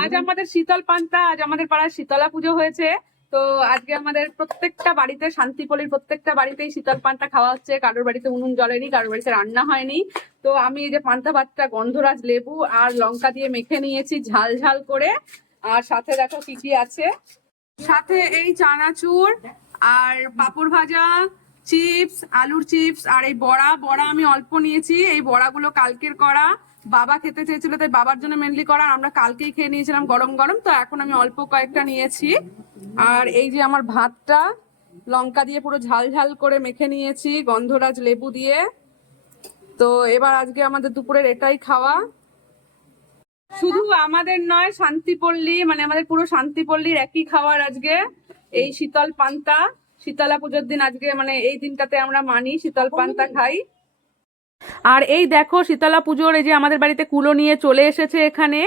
আজ আমাদের শীতল পান্তা, আজ আমাদের পাড়ায় শীতলা পুজো হয়েছে। তো আজকে আমাদের প্রত্যেকটা বাড়িতে, শান্তিপল্লীর প্রত্যেকটা বাড়িতেই শীতল পান্তা খাওয়া হচ্ছে। কারোর বাড়িতে উনুন জ্বলেনি, কারোর বাড়িতে রান্না হয়নি। তো আমি এই যে পান্তা ভাতটা গন্ধরাজ লেবু আর লঙ্কা দিয়ে মেখে নিয়েছি ঝাল ঝাল করে। আর সাথে দেখো কি কি আছে, সাথে এই চানাচুর আর পাঁপড় ভাজা, চিপস, আলুর চিপস, আর এই বড়া। বড়া আমি অল্প নিয়েছি, এই বড়াগুলো কালকের করা। বাবা খেতে চেয়েছিল তাই বাবার জন্য মেনলি করা, আর আমরা কালকেই খেয়ে নিয়েছিলাম গরম গরম, তো এখন আমি অল্প কয়েকটা নিয়েছি। আর এই যে আমার ভাতটা লঙ্কা দিয়ে পুরো ঝাল ঝাল করে মেখে নিয়েছি গন্ধরাজ লেবু দিয়ে। তো এবার আজকে আমাদের দুপুরের এটাই খাওয়া। শুধু আমাদের নয়, শান্তিপল্লী মানে আমাদের পুরো শান্তিপল্লীর একই খাবার আজকে, এই শীতল পান্তা। শীতলা পুজোর দিন আজকে মানে এই দিনটাতে আমরা মানি শীতল পান্তা খাই। আর এই দেখো শীতলা পুজোর এই যে আমাদের বাড়িতে কুলো নিয়ে চলে এসেছে এখানে।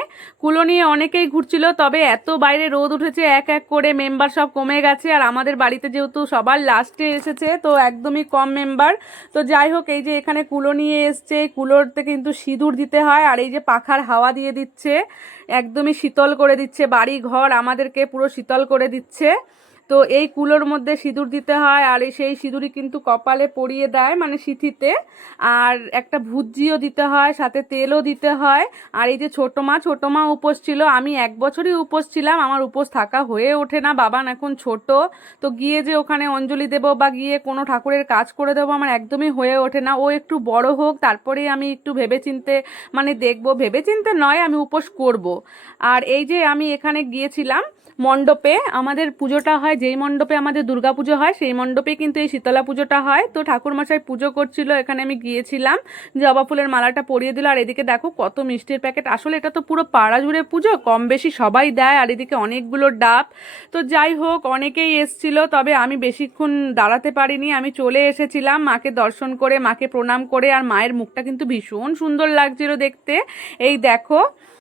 কুলো নিয়ে অনেকেই ঘুরছিল, তবে এত বাইরে রোদ উঠেছে, এক এক করে মেম্বার সব কমে গেছে। আর আমাদের বাড়িতে যেহেতু সবার লাস্টে এসেছে তো একদমই কম মেম্বার। তো যাই হোক, এই যে এখানে কুলো নিয়ে এসছে, কুলোতে কিন্তু সিঁদুর দিতে হয়। আর এই যে পাখার হাওয়া দিয়ে দিচ্ছে, একদমই শীতল করে দিচ্ছে, বাড়ি ঘর আমাদেরকে পুরো শীতল করে দিচ্ছে। তো এই কুলোর মধ্যে সিঁদুর দিতে হয়, আর সেই সিঁদুরই কিন্তু কপালে পরিয়ে দেয় মানে সিঁথিতে। আর একটা ভুজিও দিতে হয়, সাথে তেলও দিতে হয়। আর এই যে ছোট মা উপোস ছিল, আমি 1 বছরই উপোস ছিলাম, আমার উপোস থাকা হয়ে ওঠে না, বাবান এখন ছোট। তো গিয়ে যে ওখানে অঞ্জলি দেবো বা গিয়ে কোনো ঠাকুরের কাজ করে দেবো আমার একদমই হয়ে ওঠে না। ও একটু বড় হোক তারপরেই আমি একটু ভেবেচিন্তে মানে দেখবো, ভেবেচিন্তে নয় আমি উপোস করব। আর এই যে আমি এখানে গিয়েছিলাম মণ্ডপে, আমাদের পুজোটা হয় যেই মণ্ডপে আমাদের দুর্গা পুজো হয় সেই মণ্ডপে কিন্তু এই শীতলা পুজোটা হয়। তো ঠাকুরমশাই পুজো করছিল, এখানে আমি গিয়েছিলাম, জবা ফুলের মালাটা পরিয়ে দিল। আর এদিকে দেখো কত মিষ্টির প্যাকেট, আসলে এটা তো পুরো পাড়া জুড়ে পুজো, কম বেশি সবাই দেয়। আর এদিকে অনেকগুলো ডাব। তো যাই হোক, অনেকেই এসছিল, তবে আমি বেশিক্ষণ দাঁড়াতে পারিনি, আমি চলে এসেছিলাম মাকে দর্শন করে, মাকে প্রণাম করে। আর মায়ের মুখটা কিন্তু ভীষণ সুন্দর লাগছিল দেখতে। এই দেখো।